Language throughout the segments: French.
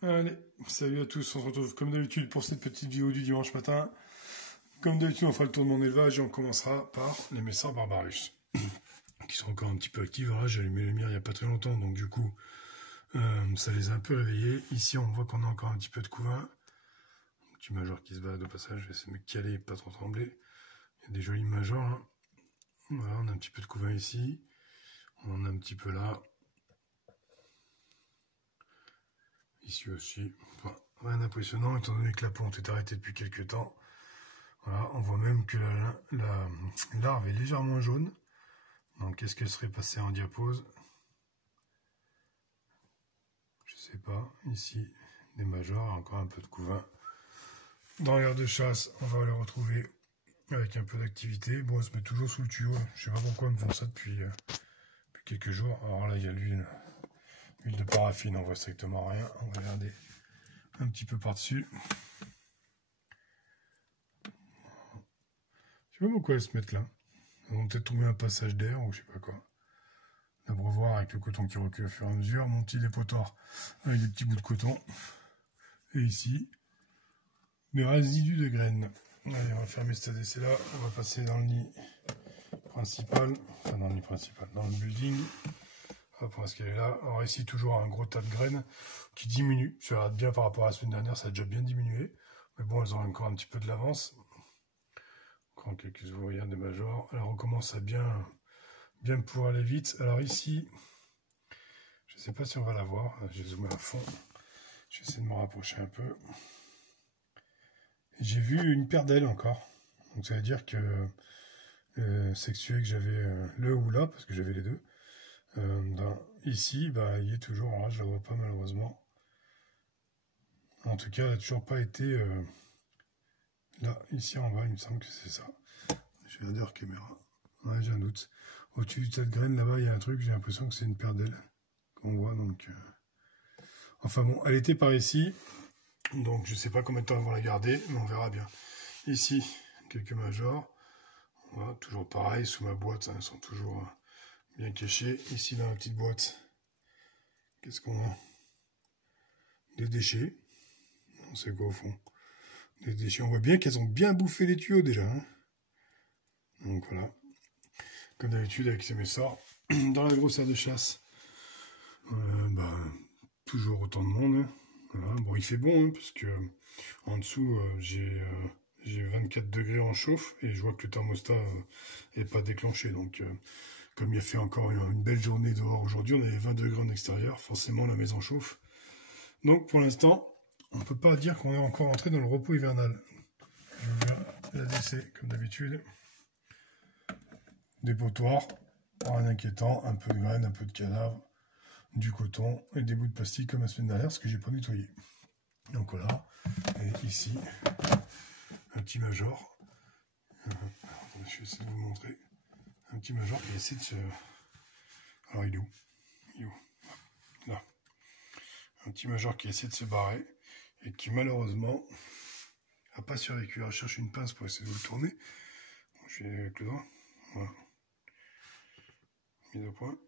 Allez, salut à tous, on se retrouve comme d'habitude pour cette petite vidéo du dimanche matin. Comme d'habitude, on fera le tour de mon élevage et on commencera par les Messards Barbarus, qui sont encore un petit peu actifs. Voilà, j'ai allumé les lumières il n'y a pas très longtemps, donc du coup, ça les a un peu réveillés. Ici, on voit qu'on a encore un petit peu de couvain. Un petit major qui se balade au passage, je vais essayer de me caler et pas trop trembler. Il y a des jolis majors, hein. Voilà, on a un petit peu de couvain ici. On en a un petit peu là. Ici aussi. Enfin, rien d'impressionnant, étant donné que la ponte est arrêtée depuis quelques temps. Voilà, on voit même que la larve est légèrement jaune. Donc, est-ce qu'elle serait passée en diapause? Je sais pas. Ici, des majors, encore un peu de couvain. Dans l'air de chasse, on va les retrouver avec un peu d'activité. Bon, elle se met toujours sous le tuyau. Je sais pas pourquoi ils me font ça depuis quelques jours. Alors là, il y a l'huile de paraffine, on voit strictement rien. On va regarder un petit peu par-dessus. Je sais pas pourquoi elles se mettent là. Ils vont peut-être trouver un passage d'air ou je sais pas quoi. L'abreuvoir avec le coton qui recule au fur et à mesure. Mon petit dépotoir avec des petits bouts de coton. Et ici, des résidus de graines. Allez, on va fermer cet ADC là. On va passer dans le lit principal. Enfin, dans le lit principal, dans le building. Hop, parce qu'elle est là. Alors ici, toujours un gros tas de graines qui diminue. Ça regarde bien par rapport à la semaine dernière, ça a déjà bien diminué. Mais bon, elles ont encore un petit peu de l'avance. Encore quelques ouvrières des majors. Alors on commence à bien pouvoir aller vite. Alors ici, je ne sais pas si on va la voir. J'ai zoomé à fond. Je vais essayer de me rapprocher un peu. J'ai vu une paire d'ailes encore. Donc ça veut dire que le sexué que j'avais le ou là, parce que j'avais les deux, ici, bah, il est toujours là. Je la vois pas malheureusement. En tout cas, elle n'a toujours pas été là, ici en bas. Il me semble que c'est ça. Je vais regarder hors caméra. Ouais, j'ai un doute. Au-dessus de cette graine, là-bas, il y a un truc. J'ai l'impression que c'est une paire d'ailes qu'on voit. Donc, enfin bon, elle était par ici. Donc, je ne sais pas combien de temps elles vont la garder, mais on verra bien. Ici, quelques majors. Voilà, toujours pareil, sous ma boîte, hein, elles sont toujours bien cachées. Ici, dans la petite boîte, qu'est-ce qu'on a? Des déchets. On sait quoi au fond? Des déchets. On voit bien qu'elles ont bien bouffé les tuyaux déjà, hein. Donc voilà. Comme d'habitude avec ces Messards. Dans la grosse aire de chasse, bah, toujours autant de monde, hein. Voilà. Bon, il fait bon, hein, parce que en dessous, j'ai 24 degrés en chauffe et je vois que le thermostat n'est pas déclenché. Donc, comme il a fait encore une belle journée dehors aujourd'hui, on avait 20 degrés en extérieur, forcément la maison chauffe. Donc, pour l'instant, on ne peut pas dire qu'on est encore entré dans le repos hivernal. Je vais la l'ADC, comme d'habitude. Dépotoir, rien d'inquiétant, un peu de graines, un peu de cadavre, du coton et des bouts de plastique comme la semaine dernière, ce que j'ai pas nettoyé. Donc voilà, et ici, un petit major. Je vais essayer de vous montrer. Un petit major qui essaie de se... Alors il est où? Il est où? Là. Un petit major qui essaie de se barrer et qui malheureusement n'a pas survécu. Alors je cherche une pince pour essayer de vous le tourner. Je vais avec le doigt. Voilà. Mise au point.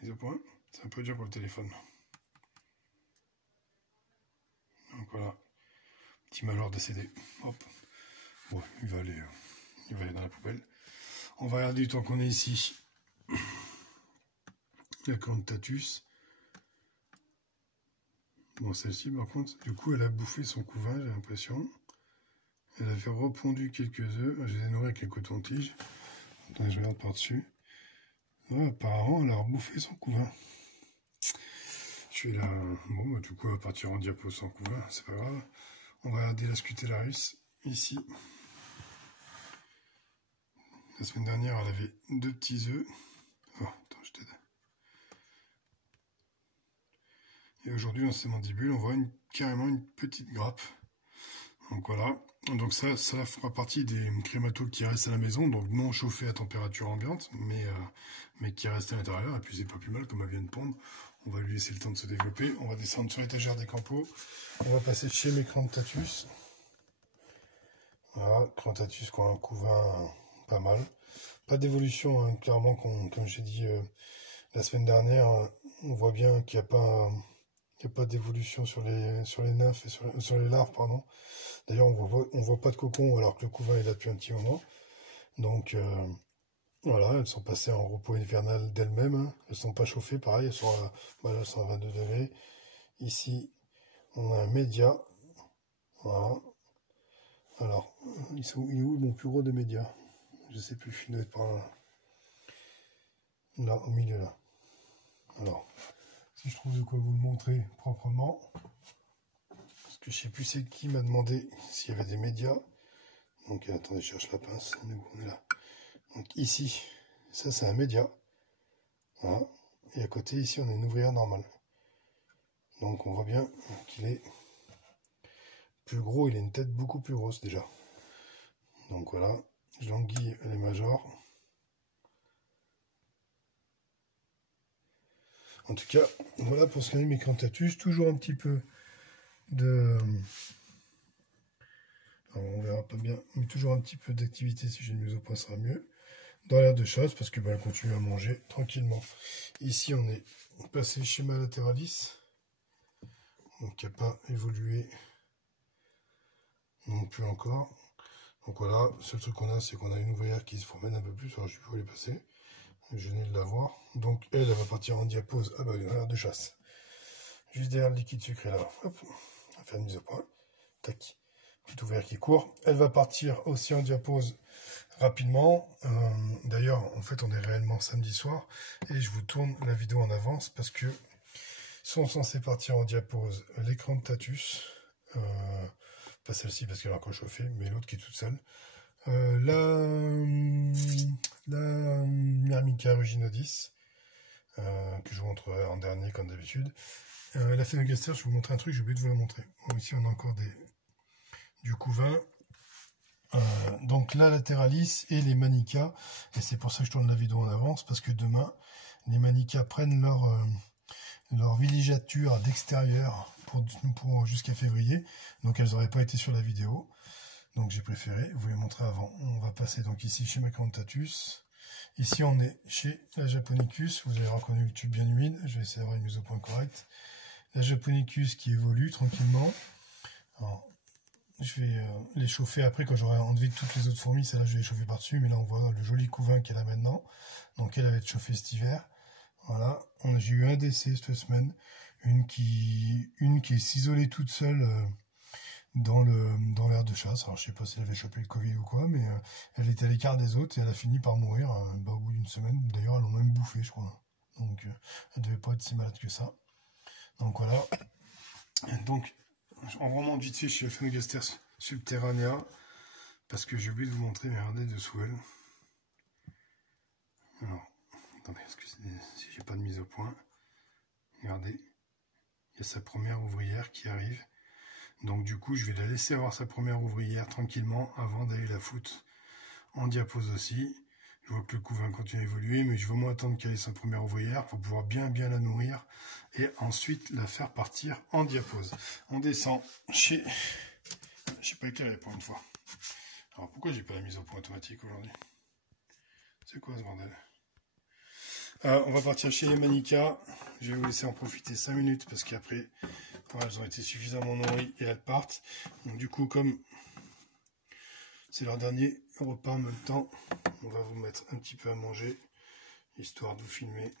Mise au point. C'est un peu dur pour le téléphone. Donc voilà. Petit major décédé. Hop. Bon, il va aller dans la poubelle. On va regarder du temps qu'on est ici. La Cantatus. Bon, celle-ci, par contre, du coup, elle a bouffé son couvain, j'ai l'impression. Elle avait repondu quelques œufs. Je les ai nourris avec les cotons-tiges. Attends, je regarde par-dessus. Ouais, apparemment, elle a rebouffé son couvain. Je vais là. Bon, bah, du coup, elle va partir en diapo sans couvain, c'est pas grave. On va regarder la Scutellaris, ici. La semaine dernière, elle avait 2 petits œufs. Oh, attends, je t'aide. Et aujourd'hui, dans ses mandibules, on voit carrément une petite grappe. Donc voilà. Donc ça fera partie des crématos qui restent à la maison, donc non chauffés à température ambiante, mais qui restent à l'intérieur. Et puis c'est pas plus mal comme elle vient de pondre. On va lui laisser le temps de se développer. On va descendre sur l'étagère des campos. On va passer chez mes Crantatus. Voilà, Crantatus qui a un couvain pas mal. Pas d'évolution, hein, clairement, comme j'ai dit la semaine dernière, on voit bien qu'il n'y a Il n'y a pas d'évolution sur les nymphes et sur les larves, pardon. D'ailleurs, on voit pas de cocon alors que le couvain est là depuis un petit moment. Donc, voilà, elles sont passées en repos hivernal d'elles-mêmes, hein. Elles ne sont pas chauffées, pareil, elles sont là, 122 degrés. Ici, on a un média. Voilà. Alors, il est où mon plus gros de médias? Je sais plus, il doit être par là. Là, au milieu là. Alors, si je trouve de quoi vous le montrer proprement, parce que je sais plus c'est qui m'a demandé s'il y avait des médias. Donc, attendez, je cherche la pince. On est là. Donc ici, ça c'est un média. Voilà. Et à côté, ici, on a une ouvrière normale. Donc on voit bien qu'il est plus gros, il a une tête beaucoup plus grosse déjà. Donc voilà, l'anguille, elle est major. En tout cas, voilà pour ce qui est mes Micrantatus. Toujours un petit peu de... Alors, on verra pas bien, mais toujours un petit peu d'activité. Si j'ai une mise au point, ça sera mieux. Dans l'air de chasse, parce que elle continue à manger tranquillement. Ici, on est passé schéma lateralis. Donc, qui n'a pas évolué non plus encore. Donc voilà, le seul truc qu'on a, c'est qu'on a une ouvrière qui se promène un peu plus. Alors, je vais vous les passer. Je venais de la voir. Donc, elle va partir en diapose. Ah bah, l'air de chasse. Juste derrière le liquide sucré là. Hop, on va faire une mise au point. Tac. Petite ouvrière qui court. Elle va partir aussi en diapose rapidement. D'ailleurs, en fait, on est réellement samedi soir. Et je vous tourne la vidéo en avance parce que sont censés partir en diapose l'écran de Tatus. Pas celle-ci parce qu'elle est encore chauffée, mais l'autre qui est toute seule. La Myrmica ruginodis, que je vous montrerai en dernier comme d'habitude. La Phénogaster, je vais vous montrer un truc, j'ai oublié de vous la montrer. Bon, ici, on a encore du couvain. Donc la Lateralis et les Manica, et c'est pour ça que je tourne la vidéo en avance, parce que demain, les Manica prennent leur villégiature d'extérieur pour jusqu'à février, donc elles n'auraient pas été sur la vidéo. Donc j'ai préféré vous les montrer avant. On va passer donc ici chez Macrantatus. Ici on est chez la Japonicus. Vous avez reconnu le tube bien humide. Je vais essayer d'avoir une mise au point correcte. La Japonicus qui évolue tranquillement. Alors, je vais les chauffer après quand j'aurai enlevé toutes les autres fourmis. Celle-là je vais les chauffer par-dessus. Mais là on voit le joli couvain qu'elle a maintenant. Donc elle va être chauffée cet hiver. Voilà. J'ai eu un décès cette semaine. Une qui est s'isolée toute seule. Dans l'air de chasse. Alors je sais pas si elle avait chopé le Covid ou quoi, mais elle était à l'écart des autres et elle a fini par mourir au bout d'une semaine. D'ailleurs, elles l'ont même bouffée, je crois. Donc elle devait pas être si malade que ça. Donc voilà. Donc, on remonte vite fait chez Phénogaster subterranea, parce que j'ai oublié de vous montrer, mais regardez dessous elle. Alors, attendez, excusez si j'ai pas de mise au point. Regardez, il y a sa première ouvrière qui arrive. Donc du coup, je vais la laisser avoir sa première ouvrière tranquillement avant d'aller la foutre en diapose aussi. Je vois que le couvain continue à évoluer, mais je veux moins attendre qu'elle ait sa première ouvrière pour pouvoir bien la nourrir et ensuite la faire partir en diapose. On descend chez... Je sais pas éclairé pour une fois. Alors pourquoi j'ai pas la mise au point automatique aujourd'hui? C'est quoi ce bordel? On va partir chez les Manica. Je vais vous laisser en profiter 5 minutes parce qu'après... Voilà, elles ont été suffisamment nourries et elles partent. Donc du coup, comme c'est leur dernier repas en même temps, on va vous mettre un petit peu à manger, histoire de vous filmer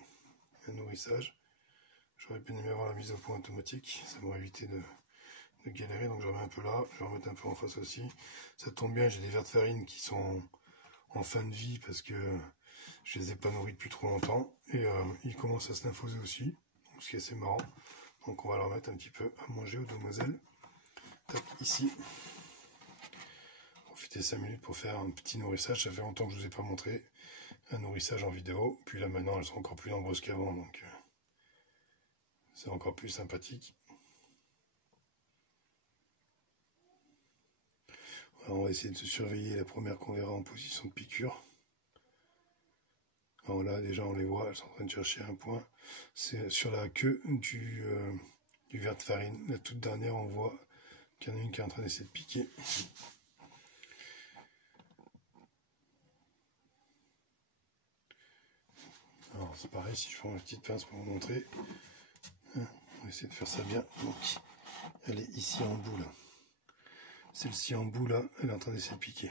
le nourrissage. J'aurais bien aimé avoir la mise au point automatique, ça m'aurait évité de galérer, donc je remets un peu là, je vais remettre un peu en face aussi. Ça tombe bien, j'ai des vers de farine qui sont en fin de vie parce que je les ai pas nourris depuis trop longtemps. Et ils commencent à se lymphoser aussi, ce qui est assez marrant. Donc on va leur mettre un petit peu à manger aux demoiselles. Tac, ici. Profitez 5 minutes pour faire un petit nourrissage. Ça fait longtemps que je ne vous ai pas montré un nourrissage en vidéo. Puis là maintenant elles sont encore plus nombreuses qu'avant. Donc c'est encore plus sympathique. Alors, on va essayer de surveiller la première qu'on verra en position de piqûre. Alors là déjà on les voit, elles sont en train de chercher un point. C'est sur la queue du ver de farine. La toute dernière on voit qu'il y en a une qui est en train d'essayer de piquer. Alors c'est pareil, si je prends une petite pince pour vous montrer. On va essayer de faire ça bien. Donc, elle est ici en bout là. Celle-ci en bout là, elle est en train d'essayer de piquer.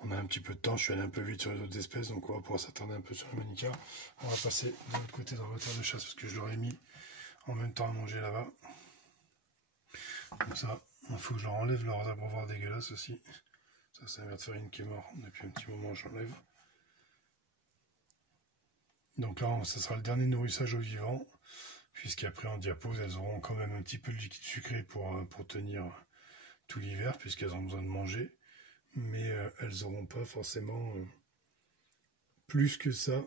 On a un petit peu de temps, je suis allé un peu vite sur les autres espèces, donc on va pouvoir s'attarder un peu sur les manicas. On va passer de l'autre côté dans la terre de chasse parce que je l'aurais mis en même temps à manger là-bas. Comme ça, il faut que je leur enlève leurs abreuvoirs dégueulasses aussi. Ça, c'est un ver de farine qui est mort depuis un petit moment, j'enlève. Donc là, ça sera le dernier nourrissage au vivant, puisqu'après en diapose, elles auront quand même un petit peu de liquide sucré pour tenir tout l'hiver, puisqu'elles ont besoin de manger. Mais elles n'auront pas forcément plus que ça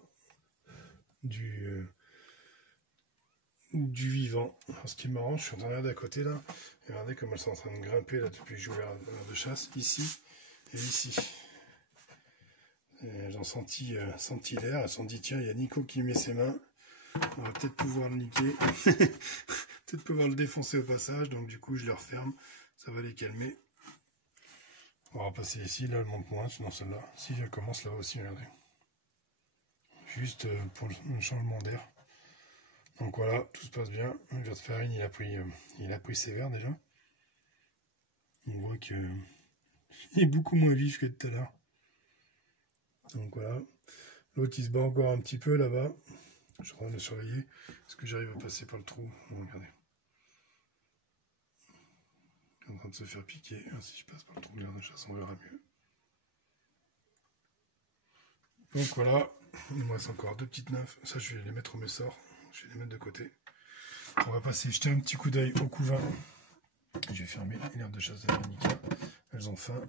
du vivant. Alors, ce qui est marrant, je suis en train de regarder à côté là, et regardez comme elles sont en train de grimper là depuis que j'ai ouvert l'air de chasse, ici et ici. Et elles ont senti l'air, elles se sont dit tiens, il y a Nico qui met ses mains, on va peut-être pouvoir le niquer, peut-être pouvoir le défoncer au passage, donc du coup je les referme, ça va les calmer. On va passer ici, là elle monte moins, sinon celle-là, si elle commence là aussi, regardez. Juste pour le changement d'air. Donc voilà, tout se passe bien. Le ver de farine, il a pris sévère déjà. On voit qu'il est beaucoup moins vif que tout à l'heure. Donc voilà. L'autre il se bat encore un petit peu là-bas. Je suis en train de le surveiller. Est-ce que j'arrive à passer par le trou? Bon, regardez. Il est en train de se faire piquer. Si je passe par le trou de l'air de chasse, on verra mieux. Donc voilà. Il me reste encore 2 petites nymphes. Ça, je vais les mettre au messor. Je vais les mettre de côté. On va passer jeter un petit coup d'œil au couvain. Je vais fermer l'herbe de chasse de la manica. Elles ont faim.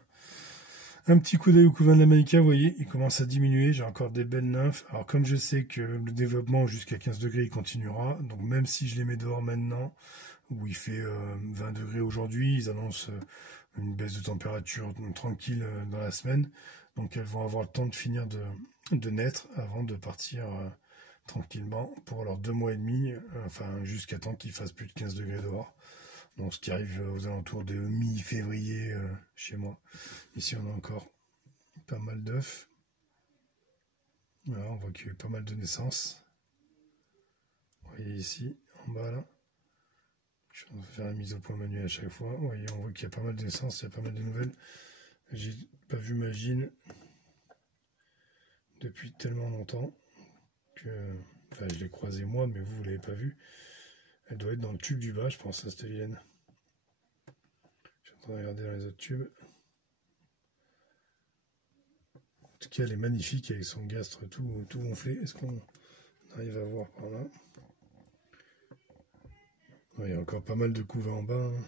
Un petit coup d'œil au couvain de la manica, vous voyez, il commence à diminuer. J'ai encore des belles nymphes. Alors comme je sais que le développement jusqu'à 15 degrés, il continuera. Donc même si je les mets dehors maintenant, où il fait 20 degrés aujourd'hui, ils annoncent une baisse de température tranquille dans la semaine. Donc elles vont avoir le temps de finir de naître avant de partir tranquillement pour leurs 2 mois et demi, enfin jusqu'à temps qu'il fasse plus de 15 degrés dehors. Donc ce qui arrive aux alentours de mi-février chez moi. Ici on a encore pas mal d'œufs. Voilà, on voit qu'il y a eu pas mal de naissances. Vous voyez ici, en bas là. Je vais faire la mise au point manuelle à chaque fois. Vous voyez, on voit qu'il y a pas mal de naissances, il y a pas mal de nouvelles. J'ai pas vu ma Gine depuis tellement longtemps que... Enfin, je l'ai croisée moi, mais vous l'avez pas vue. Elle doit être dans le tube du bas, je pense, cette vilaine. Je suis en train de regarder dans les autres tubes. En tout cas, elle est magnifique avec son gastre tout gonflé. Est-ce qu'on arrive à voir par là? Il y a encore pas mal de couvains en bas. Hein.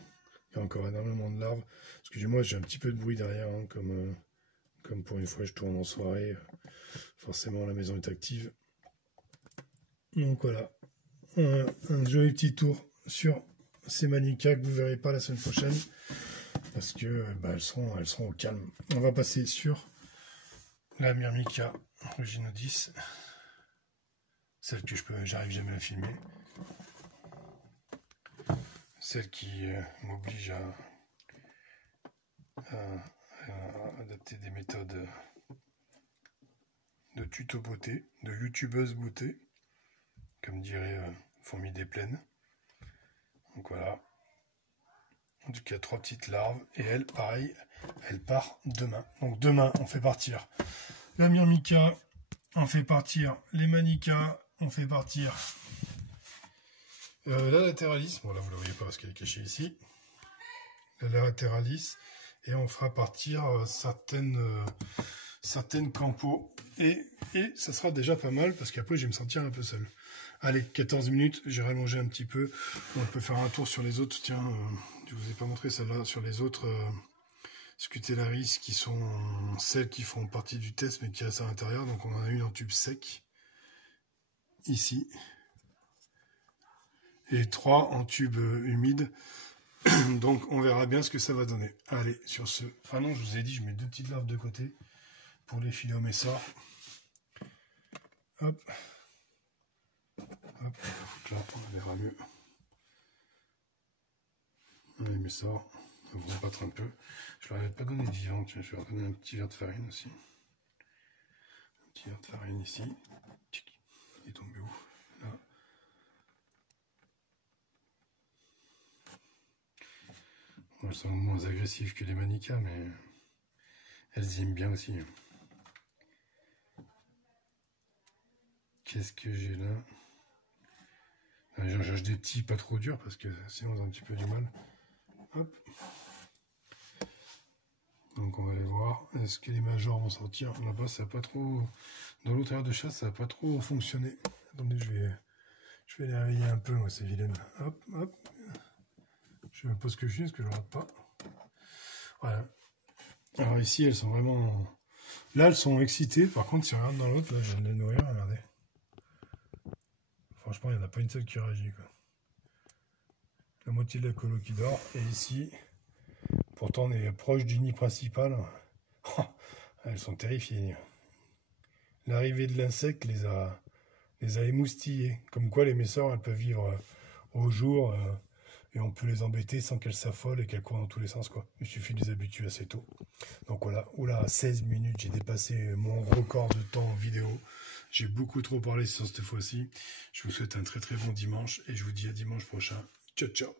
Il y a encore énormément de larves. Excusez-moi, j'ai un petit peu de bruit derrière, hein, comme pour une fois je tourne en soirée. Forcément, la maison est active. Donc voilà, un joli petit tour sur ces manicas que vous ne verrez pas la semaine prochaine. Parce que elles seront au calme. On va passer sur la Myrmica Ruginodis. Celle que j'arrive jamais à filmer. Celle qui m'oblige à adapter des méthodes de tuto beauté, de youtubeuse beauté, comme dirait Fourmi des Plaines. Donc voilà. En tout cas, 3 petites larves. Et elle, pareil, elle part demain. Donc demain, on fait partir la Myrmica, on fait partir les manicas, on fait partir la Lateralis. Bon là, vous ne la voyez pas parce qu'elle est cachée ici. La Lateralis. Et on fera partir certaines campos. Et ça sera déjà pas mal parce qu'après, je vais me sentir un peu seul. Allez, 14 minutes, j'ai rallongé un petit peu. On peut faire un tour sur les autres. Tiens, je vous ai pas montré celle-là. Sur les autres Scutellaris qui sont celles qui font partie du test mais qui restent à l'intérieur. Donc on en a une en tube sec. Ici. Et 3 en tube humide. Donc on verra bien ce que ça va donner. Allez, sur ce... Ah non, je vous ai dit, je mets 2 petites larves de côté pour les filer au messor. Hop. Hop, là, on verra mieux. Allez, messor. Vous battre un peu. Je leur avais pas donné de vivant, tiens, je vais leur donner un petit verre de farine aussi. Un petit verre de farine ici. Il est tombé où? Là. Elles sont moins agressives que les manicas, mais elles aiment bien aussi. Qu'est-ce que j'ai là? J'en cherche des petits pas trop durs parce que sinon on a un petit peu du mal. Hop. Donc on va aller voir. Est-ce que les majors vont sortir? Là-bas ça n'a pas trop. Dans l'autre aire de chasse ça n'a pas trop fonctionné. Attendez, je vais les réveiller un peu, moi, ces vilaines. Hop, hop. Je sais même pas ce que je suis, parce que je ne rate pas. Voilà. Alors ici elles sont vraiment. Là elles sont excitées. Par contre si on regarde dans l'autre, là je viens de les nourrir, regardez. Franchement, il n'y en a pas une seule qui réagit, quoi. La moitié de la colo qui dort. Et ici, pourtant on est proche du nid principal. Oh, elles sont terrifiées. L'arrivée de l'insecte les a émoustillées. Comme quoi les messores, elles peuvent vivre au jour et on peut les embêter sans qu'elles s'affolent et qu'elles courent dans tous les sens, quoi. Il suffit de les habituer assez tôt. Donc voilà, oula, 16 minutes, j'ai dépassé mon record de temps en vidéo. J'ai beaucoup trop parlé sur cette fois-ci. Je vous souhaite un très très bon dimanche et je vous dis à dimanche prochain. Ciao, ciao.